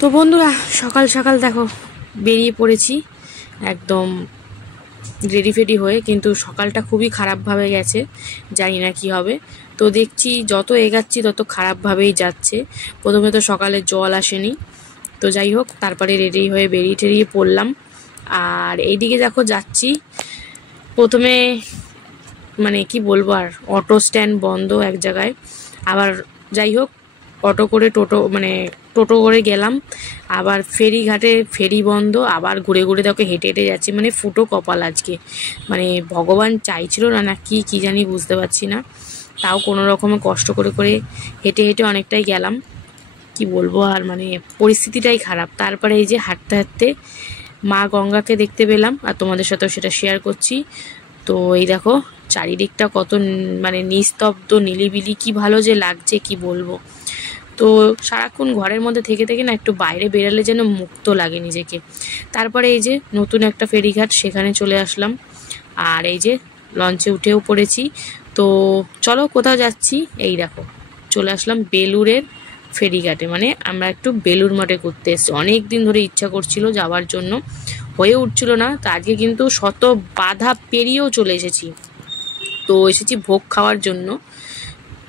তো বন্ধুরা সকাল সকাল দেখো বেরিয়ে পড়েছি একদম রেডি ফেডি হয়ে, কিন্তু সকালটা খুবই খারাপভাবে গেছে, জানি না কি হবে। তো দেখছি যত এগাচ্ছি তত খারাপভাবেই যাচ্ছে। প্রথমে তো সকালে জল আসেনি, তো যাই হোক তারপরে রেডি হয়ে বেরিয়ে টেরিয়ে পড়লাম। আর এইদিকে দেখো যাচ্ছি, প্রথমে মানে কি বলবো আর, অটো স্ট্যান্ড বন্ধ এক জায়গায়, আবার যাই হোক অটো করে টোটো করে গেলাম, আবার ফেরিঘাটে ফেরি বন্ধ, আবার ঘুরে ঘুরে দেখো হেঁটে হেঁটে যাচ্ছি, মানে ফুটো কপাল আজকে, মানে ভগবান চাইছিল না না কি জানি বুঝতে পারছি না, তাও কোনো রকমে কষ্ট করে করে হেঁটে হেঁটে অনেকটাই গেলাম। কি বলবো আর, মানে পরিস্থিতিটাই খারাপ। তারপরে এই যে হাঁটতে হাঁটতে মা গঙ্গাকে দেখতে পেলাম, আর তোমাদের সাথেও সেটা শেয়ার করছি। তো এই দেখো চারিদিকটা কত মানে নিস্তব্ধ নিলিবিলি, কি ভালো যে লাগছে কি বলবো। তো সারাক্ষণ ঘরের মধ্যে থেকে থেকে না একটু বাইরে বেরালে যেন মুক্ত লাগে নিজেকে। তারপরে এই যে নতুন একটা ফেরিঘাট, সেখানে চলে আসলাম, আর এই যে লঞ্চে উঠেও পড়েছি। তো চলো কোথাও যাচ্ছি, এই দেখো চলে আসলাম বেলুরের ফেরিঘাটে, মানে আমরা একটু বেলুর মঠে ঘুরতে এসেছি। অনেক দিন ধরে ইচ্ছা করছিল যাওয়ার জন্য, হয়ে উঠছিল না, তো আজকে কিন্তু শত বাধা পেরিয়েও চলে এসেছি। তো এসেছি ভোগ খাওয়ার জন্য,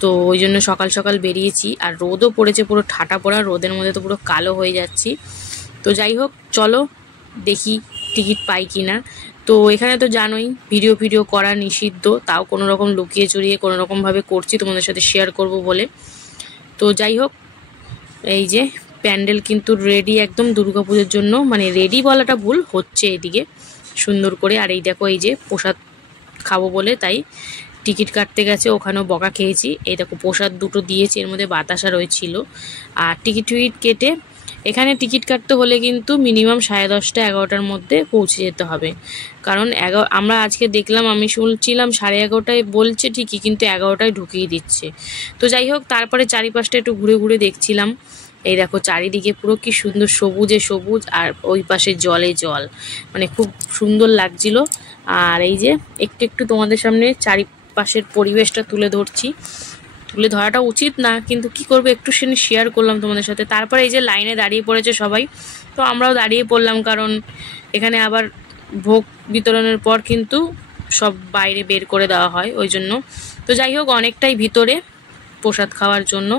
তো ওই জন্য সকাল সকাল বেরিয়েছি। আর রোদও পড়েছে, পুরো ঠাটা পড়া রোদের মধ্যে তো পুরো কালো হয়ে যাচ্ছি। তো যাই হোক চলো দেখি টিকিট পাই কি না। তো এখানে তো জানোই ভিডিও করা নিষিদ্ধ, তাও কোনো রকম লুকিয়ে চুরিয়ে কোনো রকমভাবে করছি তোমাদের সাথে শেয়ার করব বলে। তো যাই হোক এই যে প্যান্ডেল কিন্তু রেডি একদম দুর্গাপুজোর জন্য, মানে রেডি বলাটা ভুল, হচ্ছে এদিকে সুন্দর করে। আর এই দেখো এই যে প্রসাদ খাবো বলে তাই টিকিট কাটতে গেছে, ওখানেও বকা খেয়েছি। এই দেখো প্রসাদ দুটো দিয়েছে, এর মধ্যে বাতাসা রয়েছিল। আর টিকিট কেটে এখানে টিকিট কাটতে হলে কিন্তু মিনিমাম 10:30 11টার মধ্যে পৌঁছে যেতে হবে, কারণ আমরা আজকে দেখলাম, আমি শুনছিলাম 11:30টায় বলছে ঠিকই, কিন্তু 11টায় ঢুকিয়ে দিচ্ছে। তো যাই হোক তারপরে চারিপাশটা একটু ঘুরে ঘুরে দেখছিলাম। এই দেখো চারিদিকে পুরো কি সুন্দর সবুজে সবুজ, আর ওই পাশে জলে জল, মানে খুব সুন্দর লাগছিল। আর এই যে একটু একটু তোমাদের সামনে চারিপাশের পরিবেশটা তুলে ধরছি, তুলে ধরাটা উচিত না, কিন্তু কি করবো একটু শেয়ার করলাম তোমাদের সাথে। তারপরে এই যে লাইনে দাঁড়িয়ে পড়েছে সবাই, তো আমরাও দাঁড়িয়ে পড়লাম, কারণ এখানে আবার ভোগ বিতরণের পর কিন্তু সব বাইরে বের করে দেওয়া হয় ওই জন্য। তো যাই হোক অনেকটাই ভিতরে প্রসাদ খাওয়ার জন্য,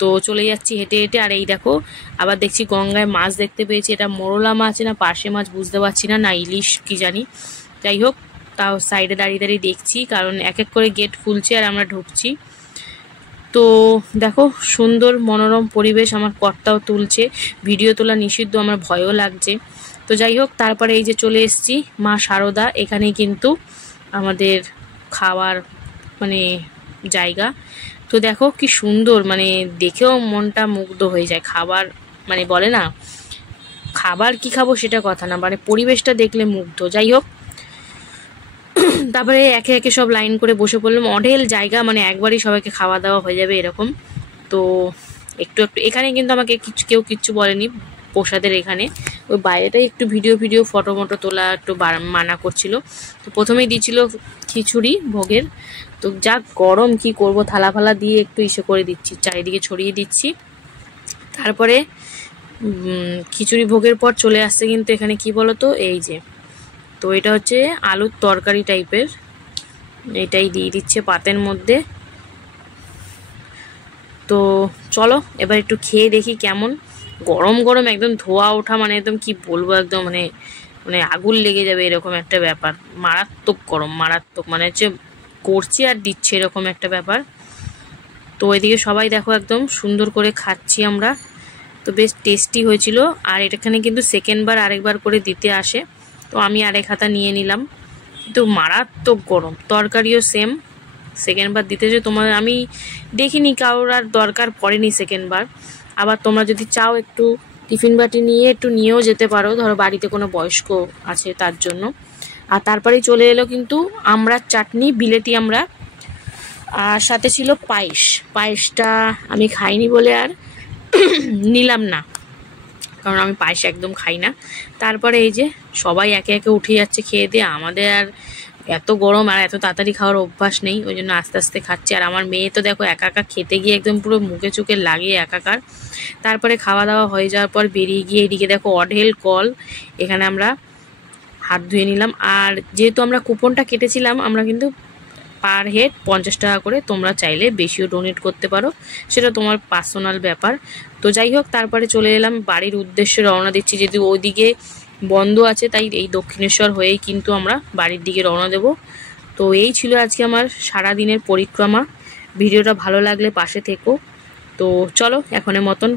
তো চলে যাচ্ছি হেঁটে হেঁটে। আর এই দেখো আবার দেখছি গঙ্গায় মাছ দেখতে পেয়েছি, এটা মোরলা মাছ না পার্শে মাছ বুঝতে পারছি না, না ইলিশ কি জানি। যাই হোক তাও সাইডে দাঁড়িয়ে দাঁড়িয়ে দেখছি, কারণ এক এক করে গেট খুলছে আর আমরা ঢুকছি। তো দেখো সুন্দর মনোরম পরিবেশ, আমার কর্তাও তুলছে, ভিডিও তোলা নিষিদ্ধ, আমার ভয়ও লাগছে। তো যাই হোক তারপরে এই যে চলে এসেছি মা শারদা, এখানেই কিন্তু আমাদের খাওয়ার মানে জায়গা। তো দেখো কি সুন্দর, মানে দেখেও মনটা মুগ্ধ হয়ে যায়। খাবার মানে বলে না, খাবার কি খাবো সেটা কথা না, মানে পরিবেশটা দেখলে মুগ্ধ। যাই হোক তারপরে একে একে সব লাইন করে বসে পড়লাম, অঢেল জায়গা, মানে একবারই সবাইকে খাওয়া দাওয়া হয়ে যাবে এরকম। তো একটু একটু এখানে কিন্তু আমাকে কেউ কিচ্ছু বলেনি প্রসাদের এখানে, ওই বাইরেটাই একটু ভিডিও ফটো মটো তোলা একটু মানা করছিল। তো প্রথমেই দিয়েছিল খিচুড়ি ভোগের, তো যা গরম কি করব, থালা ফালা দিয়ে একটু ইসে করে দিচ্ছি, চারিদিকে ছড়িয়ে দিচ্ছি। তারপরে খিচুড়ি ভোগের পর চলে আসছে কিন্তু এখানে কি বলতো, এই যে তো এটা হচ্ছে আলুর তরকারি টাইপের, এটাই দিয়ে দিচ্ছে পাতের মধ্যে। তো চলো এবার একটু খেয়ে দেখি কেমন, গরম গরম একদম ধোয়া ওঠা, মানে একদম কি বলবো, একদম মানে মানে আগুন লেগে যাবে এরকম একটা ব্যাপার, মারাত্মক গরম, মারাত্মক, মানে হচ্ছে করছি আর দিচ্ছে এরকম একটা ব্যাপার। তো এদিকে সবাই দেখো একদম সুন্দর করে খাচ্ছি আমরা, তো বেশ টেস্টি হয়েছিল। আর এখানে কিন্তু সেকেন্ডবার আরেকবার করে দিতে আসে, তো আমি আরেক হাতা নিয়ে নিলাম। কিন্তু মারাত্মক গরম, তরকারিও সেম, সেকেন্ডবার দিতেছে তোমার, আমি দেখিনি কারোর আর দরকার পড়েনি সেকেন্ডবার। আবার তোমরা যদি চাও একটু টিফিন বাটি নিয়ে একটু নিয়েও যেতে পারো, ধরো বাড়িতে কোনো বয়স্ক আছে তার জন্য। আর তারপরেই চলে এলো কিন্তু আমড়ার চাটনি, বিলেতি আমরা, আর সাথে ছিল পায়েস। পায়েসটা আমি খাইনি বলে আর নিলাম না, কারণ আমি পায়েস একদম খাই না। তারপরে এই যে সবাই একে একে উঠে যাচ্ছে খেয়ে দিয়ে, আমাদের আর এত গরম আর এত তাড়াতাড়ি খাওয়ার অভ্যাস নেই, ওই জন্য আস্তে আস্তে খাচ্ছি। আর আমার মেয়ে তো দেখো একা একা খেতে গিয়ে একদম পুরো মুখে চোখে লাগিয়ে একাকার। তারপরে খাওয়া দাওয়া হয়ে যাওয়ার পর বেরিয়ে গিয়ে এদিকে দেখো অঢেল কল, এখানে আমরা হাত ধুয়ে নিলাম। আর যেহেতু আমরা কুপনটা কেটেছিলাম, আমরা কিন্তু পার হেড 50 টাকা করে, তোমরা চাইলে বেশিও ডোনেট করতে পারো, সেটা তোমার পার্সোনাল ব্যাপার। তো যাই হোক, তারপরে চলে এলাম বাড়ির উদ্দেশ্যে, রওনা দিচ্ছি। যেহেতু ওইদিকে বন্ধ আছে, তাই এই দক্ষিণেশ্বর হয়েই কিন্তু আমরা বাড়ির দিকে রওনা দেব। তো এই ছিল আজকে আমার সারা দিনের পরিক্রমা। ভিডিওটা ভালো লাগলে পাশে থেকো। তো চলো এখনের মতন